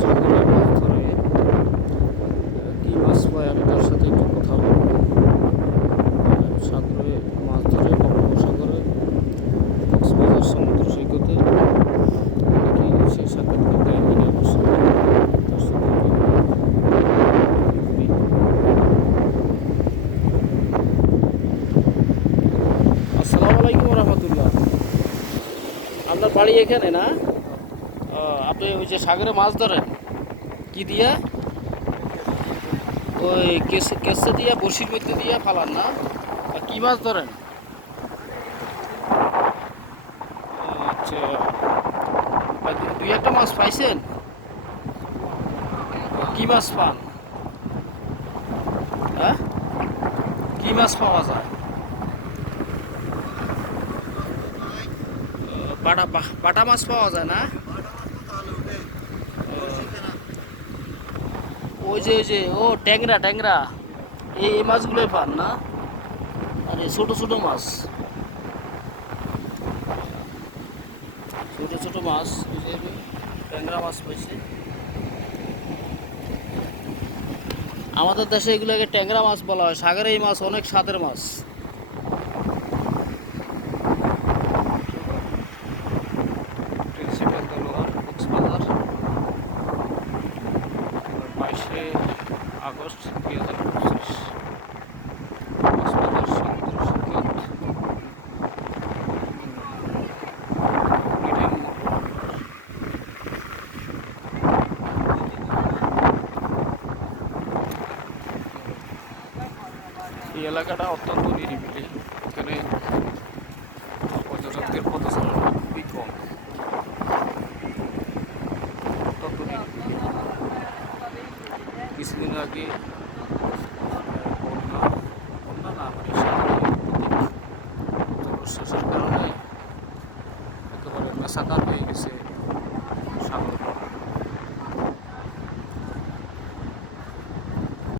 সাগরে মাছ ধরে কী মাছ পায় আমি তার সাথে একটু কথা বলবো। সাগরে মাছ ধরে বঙ্গোপসাগরে কক্সবাজার সমুদ্র সৈকতে অনেকেই সেই সাক্ষাৎকার দেয় কিনা অবশ্য তার সাথে একটু করি। আসসালামু আলাইকুম রহমতুল্লাহ। আপনার বাড়ি এখানে না? আপনি ওই যে সাগরে মাছ ধরেন কি দিয়ে? ওই কেসে দিয়ে বড়শির মধ্যে দিয়ে ফালান না? আর কি মাছ ধরেন? আচ্ছা, আর দুই একটা মাছ পাইছেন? কি মাছ পান? হ্যাঁ, কি মাছ পাওয়া যায়? বাটা মাছ পাওয়া যায় না? ওই যে ও ট্যাংরা ট্যাংরা, এই মাছগুলোই পান না? আর এই ছোট ছোট মাছ, ছোট ছোট মাছ, ওই যে আমি ট্যাংরা মাছ পাইছি। আমাদের দেশে এগুলোকে ট্যাংরা মাছ বলা হয়। সাগরে এই মাছ অনেক স্বাদের মাছ। Principal Delowar, Cox's Bazar, 22 August 2025। কক্সবাজার সমুদ্র সৈকত, মিডিয়াম মোড়। এই এলাকাটা অত্যন্ত নিরিবিলি। এখানে পর্যটকদের পদচারণা খুবই কম, অত্যন্ত নিরিবিলি। কিছুদিন আগে